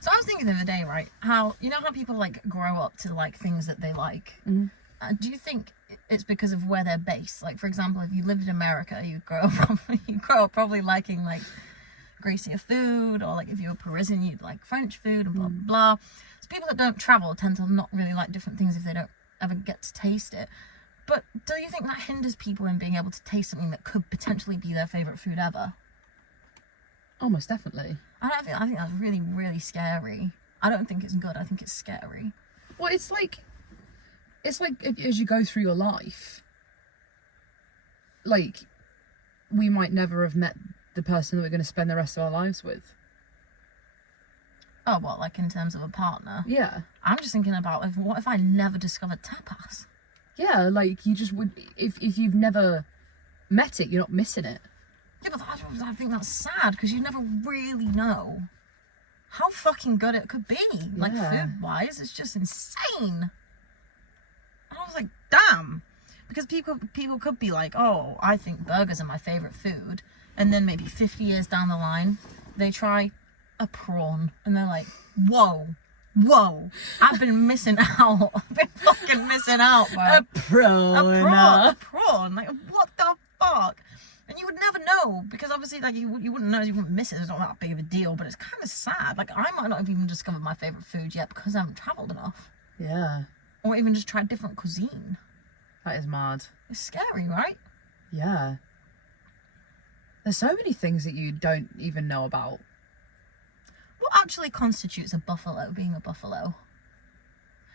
So I was thinking the other day, right, how, you know how people, like, grow up to like things that they like? Mm. Do you think it's because of where they're based? Like, for example, if you lived in America, you grow up probably liking, like, greasier food, or, like, if you were Parisian, you'd like French food, and blah, blah, blah. So people that don't travel tend to not really like different things if they don't ever get to taste it. But do you think that hinders people in being able to taste something that could potentially be their favourite food ever? Almost definitely. I think that's really, really scary. I don't think it's good. I think it's scary. Well, it's like as you go through your life, like, we might never have met the person that we're going to spend the rest of our lives with. Oh, what, like in terms of a partner? Yeah. I'm just thinking about what if I never discovered tapas? Yeah, like, you just would, if you've never met it, you're not missing it. Yeah, but I think that's sad, because you never really know how fucking good it could be. Like, food-wise, it's just insane. And I was like, damn. Because people could be like, oh, I think burgers are my favourite food. And then maybe 50 years down the line, they try a prawn. And they're like, whoa, I've been missing out. I've been fucking missing out, bro. A prawn. Like, what the fuck? And you would never know, because obviously, like, you wouldn't know, you wouldn't miss it. It's not that big of a deal, but it's kind of sad. Like, I might not have even discovered my favourite food yet because I haven't travelled enough. Yeah. Or even just tried different cuisine. That is mad. It's scary, right? Yeah. There's so many things that you don't even know about. What actually constitutes a buffalo, being a buffalo?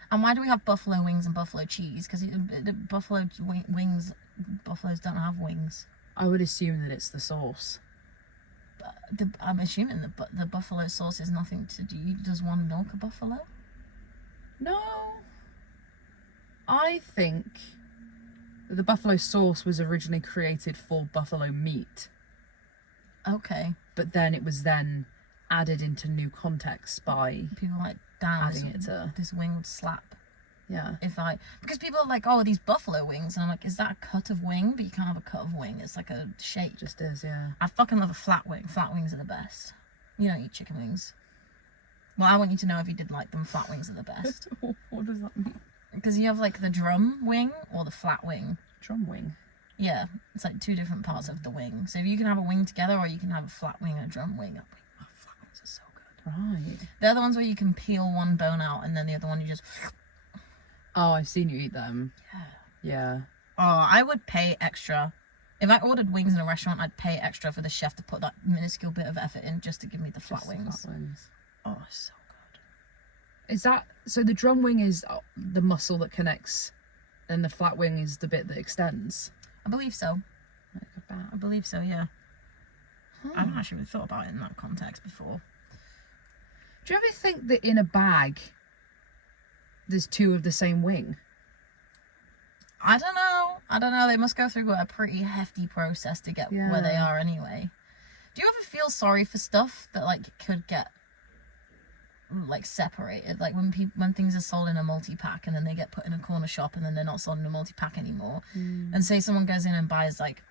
And why do we have buffalo wings and buffalo cheese? Because the buffalo wings, buffaloes don't have wings. I would assume that it's the sauce. But I'm assuming the buffalo sauce is nothing to do. Does one milk a buffalo? No. I think that the buffalo sauce was originally created for buffalo meat. Okay. But then it was then added into new contexts by people like, damn, adding it to... this wing would slap. Yeah. Because people are like, oh, these buffalo wings, and I'm like, is that a cut of wing? But you can't have a cut of wing. It's like a shape. It just is, yeah. I fucking love a flat wing. Flat wings are the best. You don't eat chicken wings. Well, I want you to know if you did like them, flat wings are the best. What does that mean? Because you have like the drum wing or the flat wing. Drum wing? Yeah, it's like two different parts of the wing. So you can have a wing together, or you can have a flat wing and a drum wing. Oh, flat wings are so good. Right. They're the ones where you can peel one bone out and then the other one you just... Oh, I've seen you eat them. Yeah. Oh, I would pay extra. If I ordered wings in a restaurant, I'd pay extra for the chef to put that minuscule bit of effort in just to give me the flat wings. Flat wings. Oh, it's so good. Is that... So the drum wing is the muscle that connects, and the flat wing is the bit that extends? I believe so. Like about. I believe so, yeah. I haven't actually really thought about it in that context before. Do you ever think that in a bag there's two of the same wing? I don't know. They must go through a pretty hefty process to get where they are anyway. Do you ever feel sorry for stuff that, like, could get, like, separated? Like, when things are sold in a multi-pack and then they get put in a corner shop and then they're not sold in a multi-pack anymore. And say someone goes in and buys, like,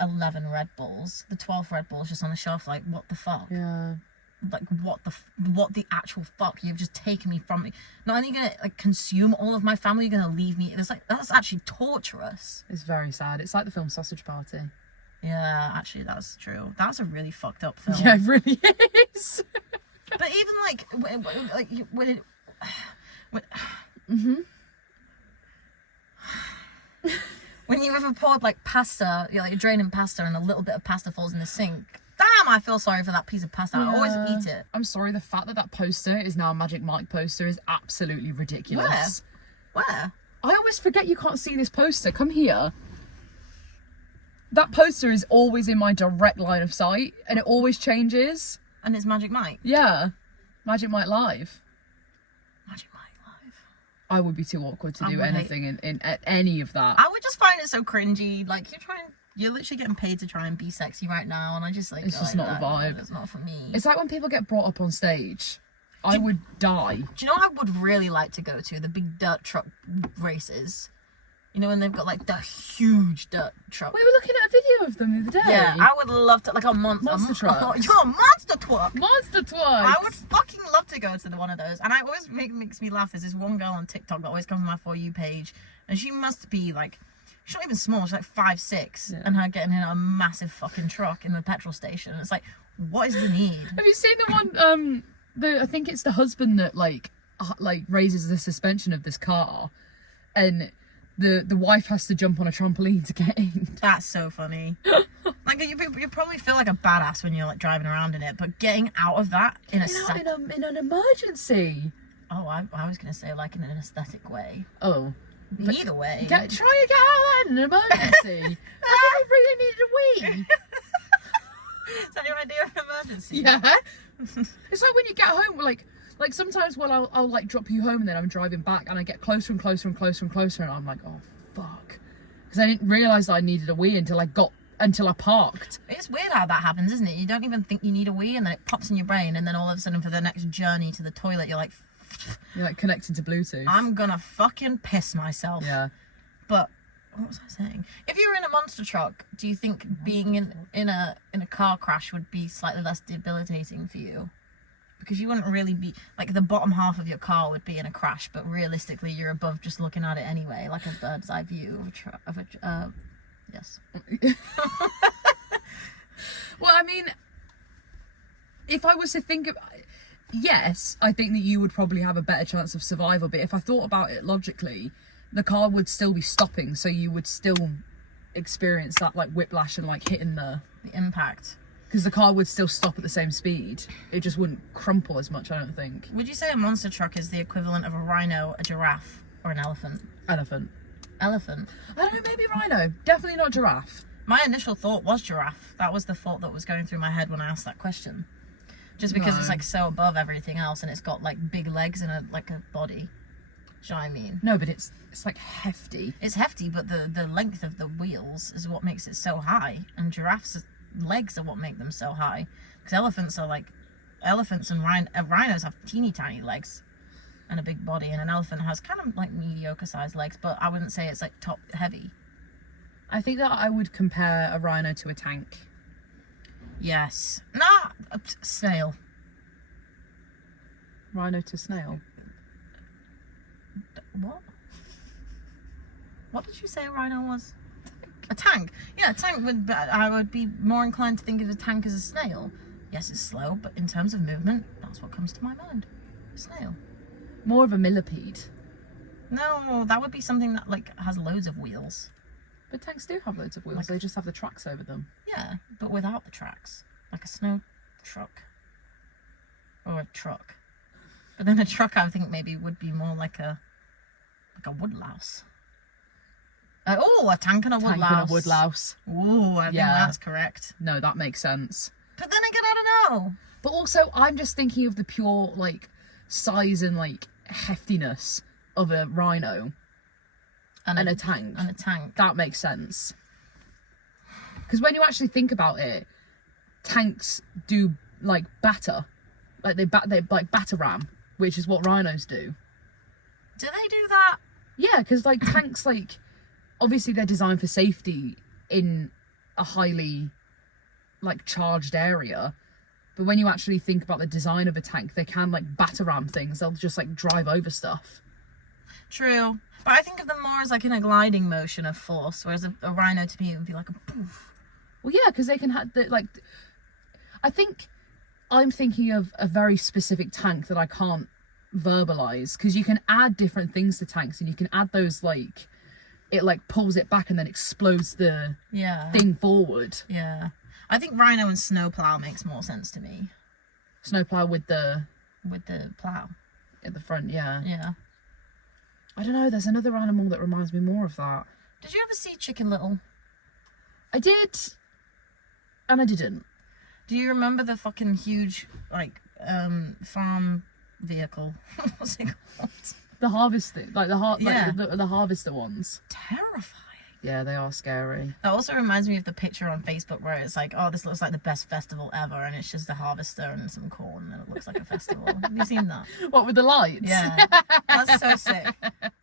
11 Red Bulls. The 12th Red Bull's just on the shelf, like, what the fuck? Yeah. Like, what the actual fuck? You've just taken me from me. Not only are you gonna, like, consume all of my family, you're gonna leave me. It's like, that's actually torturous. It's very sad. It's like the film Sausage Party. Yeah, actually, that's true. That's a really fucked up film. Yeah, it really is. But even, like, when you ever poured, like, pasta, you're draining pasta and a little bit of pasta falls in the sink. Damn, I feel sorry for that piece of pasta. I always eat it. I'm sorry, the fact that poster is now a Magic Mike poster is absolutely ridiculous. Where? I always forget you can't see this poster. Come here. That poster is always in my direct line of sight, and it always changes. And it's Magic Mike? Yeah. Magic Mike Live. Magic Mike Live. I would be too awkward to do anything in any of that. I would just find it so cringy. Like, you're literally getting paid to try and be sexy right now, and I just, like... It's just not a vibe. It's not for me. It's like when people get brought up on stage. I would die. Do you know what I would really like to go to? The big dirt truck races. You know, when they've got like the huge dirt truck. We were looking at a video of them the other day. Yeah, I would love to, like a monster truck. You're a monster truck. Monster truck. I would fucking love to go to one of those. And I always makes me laugh. There's this one girl on TikTok that always comes on my For You page, and she must be like, she's not even small. She's like 5'6", and her getting in a massive fucking truck in the petrol station. It's like, what is the need? Have you seen the one? I think it's the husband that like raises the suspension of this car, and the wife has to jump on a trampoline to get in. That's so funny. Like you probably feel like a badass when you're like driving around in it, but getting out of that in an emergency. Oh, I was gonna say like in an aesthetic way. Oh, either way. Try to get out of that in an emergency. I really needed a wee. Is that your idea of an emergency? Yeah. It's like when you get home, like sometimes I'll like drop you home and then I'm driving back and I get closer and closer and closer and closer and I'm like, oh fuck, because I didn't realise that I needed a wee until I parked. It's weird how that happens, isn't it? You don't even think you need a wee and then it pops in your brain, and then all of a sudden for the next journey to the toilet you're like connected to Bluetooth. I'm gonna fucking piss myself. Yeah. But what was I saying? If you were in a monster truck, do you think being in a car crash would be slightly less debilitating for you? Because you wouldn't really be, like, the bottom half of your car would be in a crash, but realistically you're above just looking at it anyway, like a bird's eye view of a yes. Well, I mean, if I was to think of, yes, I think that you would probably have a better chance of survival, but if I thought about it logically, the car would still be stopping, so you would still experience that like whiplash and like hitting the impact. Because the car would still stop at the same speed. It just wouldn't crumple as much, I don't think. Would you say a monster truck is the equivalent of a rhino, a giraffe, or an elephant? Elephant. Elephant? I don't know, maybe rhino. Definitely not giraffe. My initial thought was giraffe. That was the thought that was going through my head when I asked that question. Just because it's like so above everything else and it's got like big legs and a body. Do you know what I mean? No, but it's like hefty. It's hefty, but the length of the wheels is what makes it so high. And giraffes' legs are what make them so high. Because elephants and rhinos have teeny tiny legs and a big body, and an elephant has kind of like mediocre sized legs, but I wouldn't say it's like top heavy. I think that I would compare a rhino to a tank. Yes. No, a snail. Rhino to snail. What? What did you say a rhino was? A tank. Yeah, a tank I would be more inclined to think of a tank as a snail. Yes, it's slow, but in terms of movement, that's what comes to my mind. A snail. More of a millipede. No, that would be something that like has loads of wheels. But tanks do have loads of wheels. They just have the tracks over them. Yeah, but without the tracks. Like a snow truck. Or a truck. But then a truck, I think, maybe would be more like a woodlouse. A tank and a woodlouse. Tank and a woodlouse. Ooh, I think that's correct. No, that makes sense. But then again, I don't know. But also, I'm just thinking of the pure, like, size and, like, heftiness of a rhino and a tank. And a tank. That makes sense. Because when you actually think about it, tanks do, like, batter. Like, they batter ram, which is what rhinos do. Do they do that? Yeah, because, like, tanks, like, obviously they're designed for safety in a highly, like, charged area. But when you actually think about the design of a tank, they can, like, batter ram things. They'll just, like, drive over stuff. True. But I think of them more as, like, in a gliding motion of force, whereas a rhino to me would be like a poof. Well, yeah, because they can have, like... I think I'm thinking of a very specific tank that I can't verbalise, because you can add different things to tanks, and you can add those, like... It, like, pulls it back and then explodes the thing forward. Yeah. I think rhino and snowplow makes more sense to me. Snowplow with the plow. At the front, yeah. Yeah. I don't know, there's another animal that reminds me more of that. Did you ever see Chicken Little? I did. And I didn't. Do you remember the fucking huge, like, farm vehicle? What's it called? The harvester, like the harvester ones. Terrifying. Yeah, they are scary. That also reminds me of the picture on Facebook where it's like, oh, this looks like the best festival ever, and it's just a harvester and some corn, and it looks like a festival. Have you seen that? What, with the lights? Yeah. That's so sick.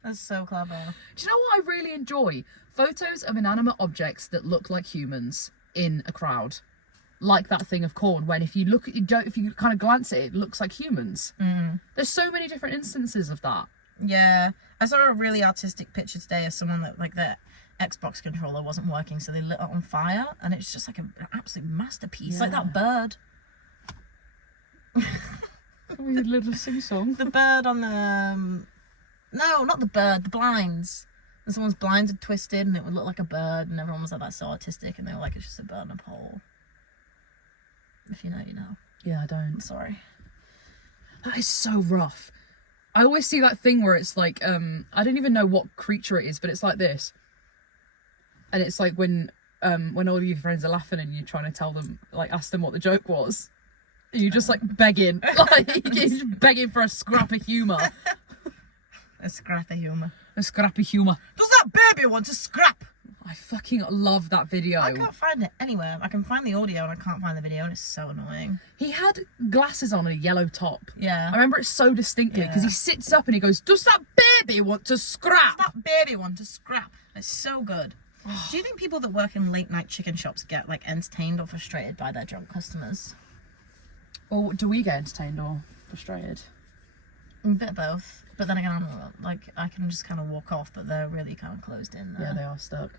That's so clever. Do you know what I really enjoy? Photos of inanimate objects that look like humans in a crowd. Like that thing of corn, when if you kind of glance at it, it looks like humans. There's so many different instances of that. Yeah, I saw a really artistic picture today of someone that like their Xbox controller wasn't working, so they lit it on fire, and it's just like an absolute masterpiece. Like that bird. Weird little sing-song. The bird on the no, not the bird, the blinds. And someone's blinds had twisted, and it would look like a bird, and everyone was like, "That's so artistic," and they were like, "It's just a bird in a pole." If you know, you know. Yeah, I don't. I'm sorry. That is so rough. I always see that thing where it's like, I don't even know what creature it is, but it's like this. And it's like when all of your friends are laughing and you're trying to tell them, like, ask them what the joke was. And you're just like begging, like, you're just begging for a scrap of humour. A scrap of humour. A scrappy humour. Does that baby want to scrap? I fucking love that video. I can't find it anywhere. I can find the audio and I can't find the video, and it's so annoying. He had glasses on and a yellow top. Yeah. I remember it so distinctly because he sits up and he goes, "Does that baby want to scrap?" Does that baby want to scrap? It's so good. Do you think people that work in late night chicken shops get like entertained or frustrated by their drunk customers? Or do we get entertained or frustrated? A bit of both. But then again, I can just kind of walk off, but they're really kind of closed in there. Yeah, they are stuck.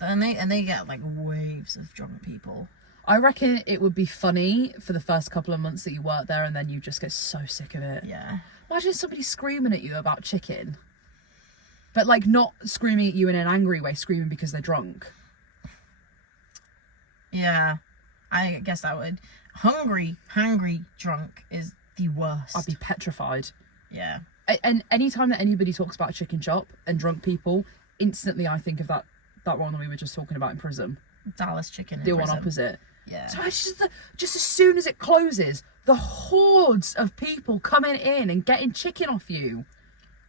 And they get like waves of drunk people. I reckon it would be funny for the first couple of months that you work there, and then you just get so sick of it. Yeah. Imagine somebody screaming at you about chicken. But like not screaming at you in an angry way, screaming because they're drunk. Yeah. I guess that would. Hungry, drunk is the worst. I'd be petrified. Yeah. And anytime that anybody talks about a chicken shop and drunk people, instantly I think of that one that we were just talking about in Prism. Dallas chicken in The prison. one opposite. Yeah. So it's just as soon as it closes, the hordes of people coming in and getting chicken off you.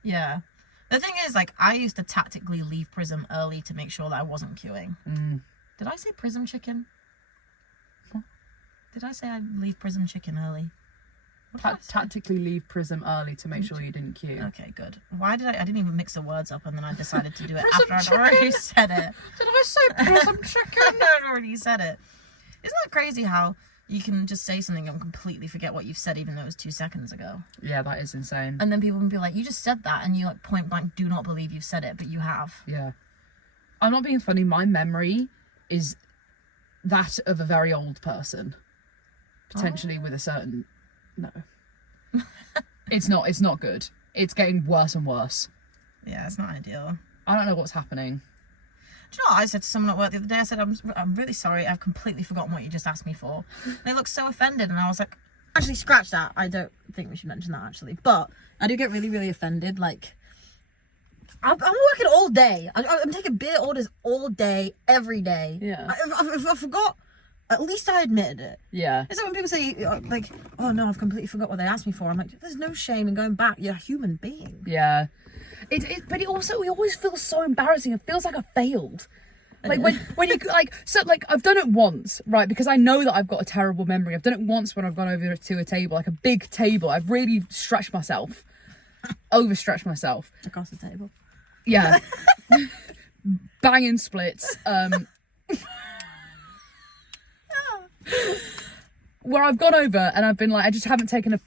Yeah. The thing is, like, I used to tactically leave Prism early to make sure that I wasn't queuing. Did I say Prism chicken? What? Did I say I'd leave Prism chicken early? Tactically leave Prism early to make sure you didn't queue. Okay, good. Why did I didn't even mix the words up, and then I decided to do it Prism after I'd already said it. Did I say Prism chicken? I'd already said it. Isn't that crazy how you can just say something and completely forget what you've said even though it was 2 seconds ago? Yeah, that is insane. And then people can be like, you just said that, and you like point blank do not believe you've said it, but you have. Yeah. I'm not being funny, my memory is that of a very old person. Potentially with a certain... No. It's not good. It's getting worse and worse. Yeah, it's not ideal. I don't know what's happening. Do you know what I said to someone at work the other day? I said, I'm really sorry, I've completely forgotten what you just asked me for. And they looked so offended, and I was like, actually, scratch that. I don't think we should mention that, actually. But I do get really, really offended. Like, I'm working all day. I'm taking beer orders all day, every day. Yeah. If I forgot, at least I admitted it. Yeah. It's like when people say, like, oh no, I've completely forgot what they asked me for. I'm like, there's no shame in going back. You're a human being. Yeah. But it always feels so embarrassing. It feels like I failed. Like when you like, so like I've done it once, right? Because I know that I've got a terrible memory. I've done it once when I've gone over to a table, like a big table. I've really stretched myself, overstretched myself. Across the table. Yeah. Banging splits. Where I've gone over and I've been like, I just haven't taken a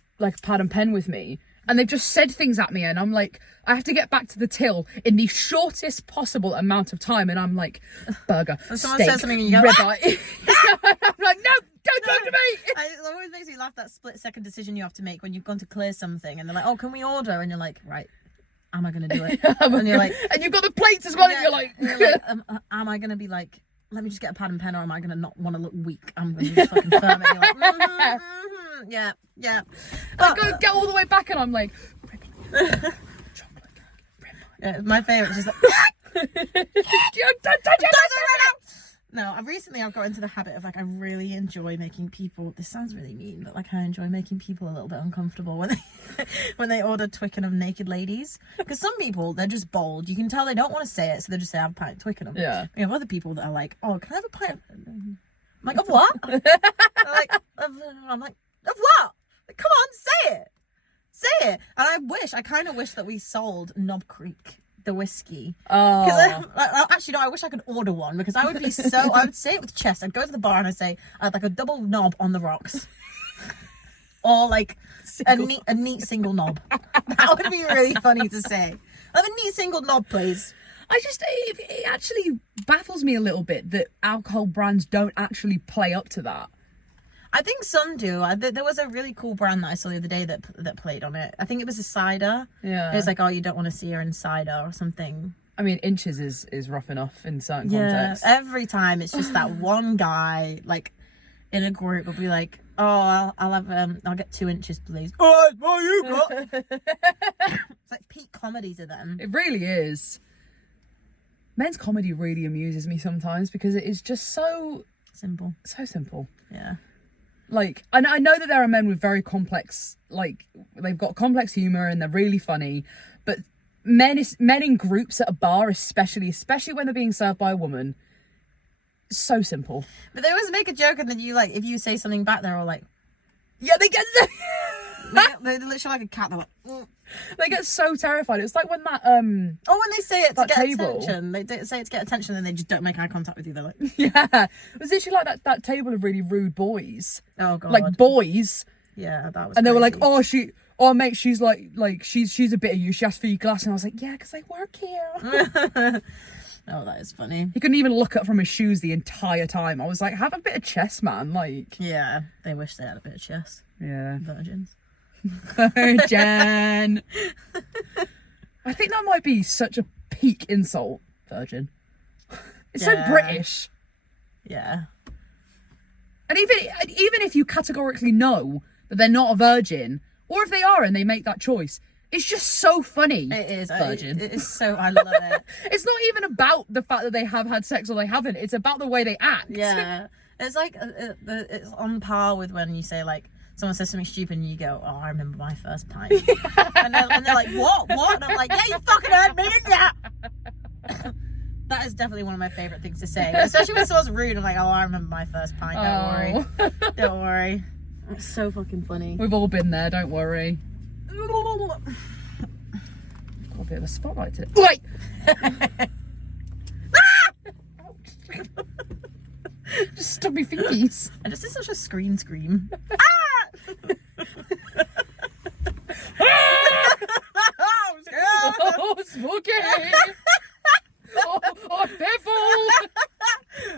pad and pen with me, and they've just said things at me, and I'm like, I have to get back to the till in the shortest possible amount of time, and I'm like, burger, someone steak, says something and you go, ribeye. I'm like, no, don't talk to me. It always makes me laugh, that split-second decision you have to make when you've gone to clear something, and they're like, oh, can we order? And you're like, right, am I going to do it? And you're like, and you've got the plates as well, yeah, and you're like, am I going to be like, let me just get a pad and pen, or am I going to not want to look weak? I'm going to just fucking firm it. You're like, yeah. I go get all the way back, and I'm like, chocolate cake, yeah, my favourite is just like, don't touch it. No, I've got into the habit of like, I really enjoy making people, this sounds really mean, but like I enjoy making people a little bit uncomfortable when they order Twickenham naked ladies. Because some people, they're just bold. You can tell they don't want to say it, so they just say, I have a pint of Twickenham. Yeah. We have other people that are like, oh, can I have a pint of... I'm like, of what? I'm like, of what? Like, come on, say it. say it. And I kind of wish that we sold Knob Creek, the whiskey. Oh. Because actually, no, I wish I could order one, because I would be I would say it with chest. I'd go to the bar and I'd say, I'd like a double knob on the rocks. Or like a neat single knob. That would be really funny to say. I have a neat single knob, please. It actually baffles me a little bit that alcohol brands don't actually play up to that. I think some do. There was a really cool brand that I saw the other day that played on it. I think it was a cider. Yeah. It was like, oh, you don't want to see her in cider or something. I mean, inches is rough enough in certain contexts. Every time it's just that one guy, like, in a group will be like, oh, I'll get 2 inches, please. All right, what you got? It's like peak comedy to them. It really is. Men's comedy really amuses me sometimes because it is just so simple. So simple. Yeah. Like, I know that there are men with very complex, like, they've got complex humor and they're really funny, but men in groups at a bar, especially when they're being served by a woman, so simple. But they always make a joke, and then you, like, if you say something back, they're all like, yeah, they get they're literally like a cat. They're like, they get so terrified. It's like when that or when they say it to get table. attention, they say it to get attention, and they just don't make eye contact with you. They're like, yeah, it was literally like that table of really rude boys. Oh god, like boys. Yeah, that was. And crazy. they were like, oh mate, she's like she's a bit of you. She asked for your glass, and I was like, yeah, because I work here. Oh, that is funny. He couldn't even look up from his shoes the entire time. I was like, have a bit of chest, man. Like, yeah, they wish they had a bit of chest. Yeah, virgins. Virgin. I think that might be such a peak insult. Virgin. It's so British. Yeah. And even if you categorically know that they're not a virgin, or if they are and they make that choice, it's just so funny. It is. Virgin. It is so, I love it. It's not even about the fact that they have had sex or they haven't. It's about the way they act. Yeah. It's like, it's on par with when you say, like, someone says something stupid and you go, oh, I remember my first pint. and they're like, what? And I'm like, yeah, you fucking heard me, didn't ya? That is definitely one of my favourite things to say. Especially when someone's rude, I'm like, oh, I remember my first pint. Don't worry. Don't worry. It's so fucking funny. We've all been there, don't worry. I've got a bit of a spotlight today. Wait! Just stop me fingies. I just did such a scream. Oh, spooky! Oh, devil!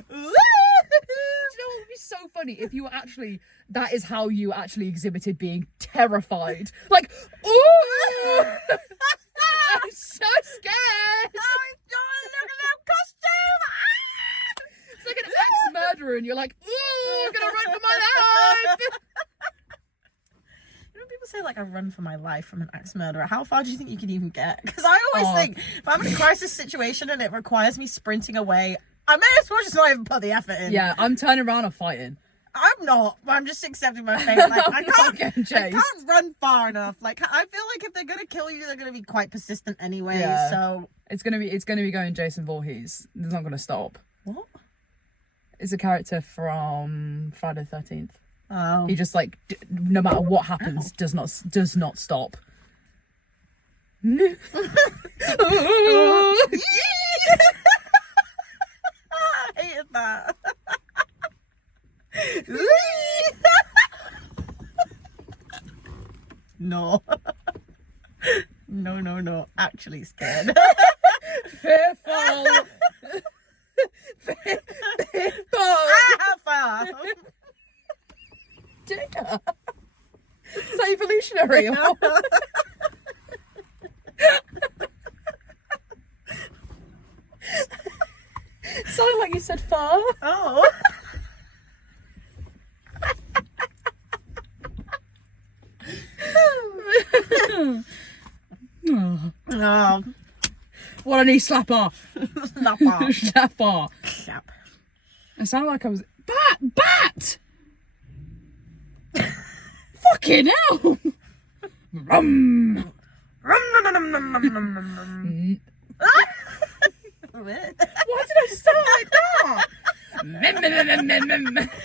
Do you know what would be so funny if you were actually, that is how you actually exhibited being terrified. Like, ooh! I'm so scared! Oh god, look at that costume! It's like an ex-murderer and you're like, ooh, I'm gonna run for my life! You know, people say, like, I run for my life from an ex-murderer. How far do you think you can even get? Because I always think, if I'm in a crisis situation and it requires me sprinting away, I may as well just not even put the effort in. Yeah, I'm turning around and fighting. I'm not. I'm just accepting my fate. Like, I can't run far enough. Like, I feel like if they're gonna kill you, they're gonna be quite persistent anyway. Yeah. So it's gonna be going Jason Voorhees. It's not gonna stop. What? It's a character from Friday the 13th. Oh. He just like no matter what happens, does not stop. I hated that. No. No. Actually scared. Fearful. Digger. Is that evolutionary? Sounded like you said far. Oh. Oh. What a knee slapper. Slapper. Slap. It sounded like I was bat. Fucking hell. Rum. Why did I start like that?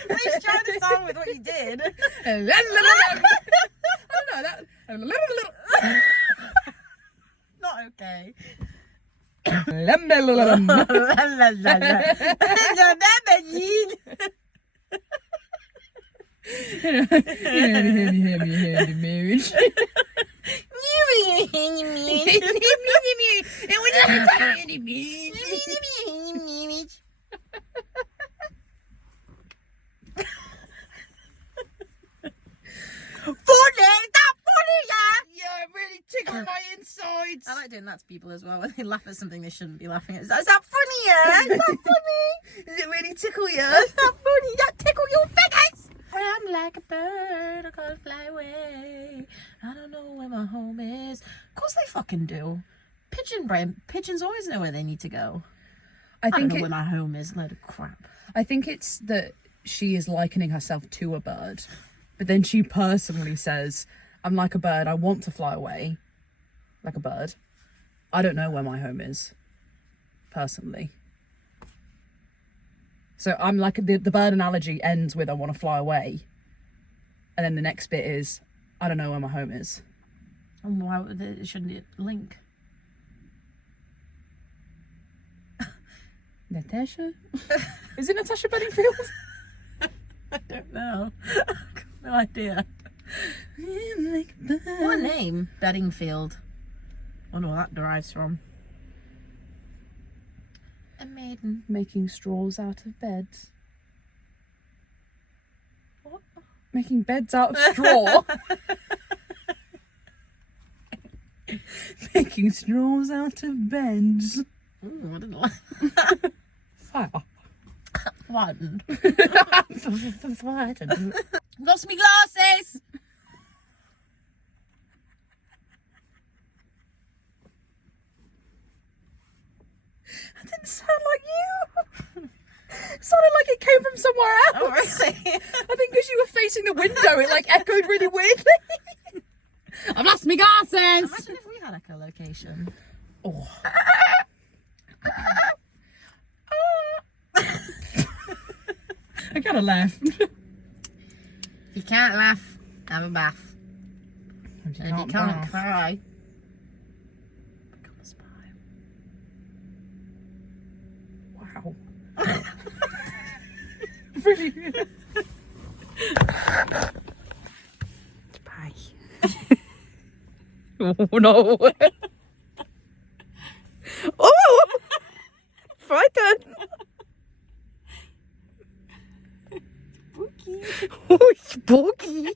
Please try to sound with what you did. I don't know. Not okay. Yeah, it really tickled my insides. I like doing that to people as well when they laugh at something they shouldn't be laughing at. Is that funny, yeah? Is that funny? Does it really tickle you? Is that funny? That tickle your fingers? I'm like a bird, I can't fly away. I don't know where my home is. Of course they fucking do. Pigeons always know where they need to go. I don't know where my home is. Load of crap. I think it's that she is likening herself to a bird, but then she personally says, I'm like a bird, I want to fly away like a bird. I don't know where my home is, personally. So I'm like, the bird analogy ends with I want to fly away, and then the next bit is I don't know where my home is. And why shouldn't it link? Natasha? Is it Natasha Bedingfield? I don't know. I've got no idea. What a name, Bedingfield. I wonder where that derives from. A maiden. Making straws out of beds. What? Making beds out of straw. Making straws out of beds. Ooh, I didn't like that. Fire. Frightened. Frightened. Lost me glasses! That didn't sound like you. It sounded like it came from somewhere else. Oh, really? I think because you were facing the window, it like echoed really weirdly. I've lost me glasses. Imagine if we had echolocation. Oh. I gotta laugh. If you can't laugh, have a bath. And if you can't cry, become a spy. Wow. Really? Spy. Oh no. Oh! Frightened. Spooky. Oh, spooky.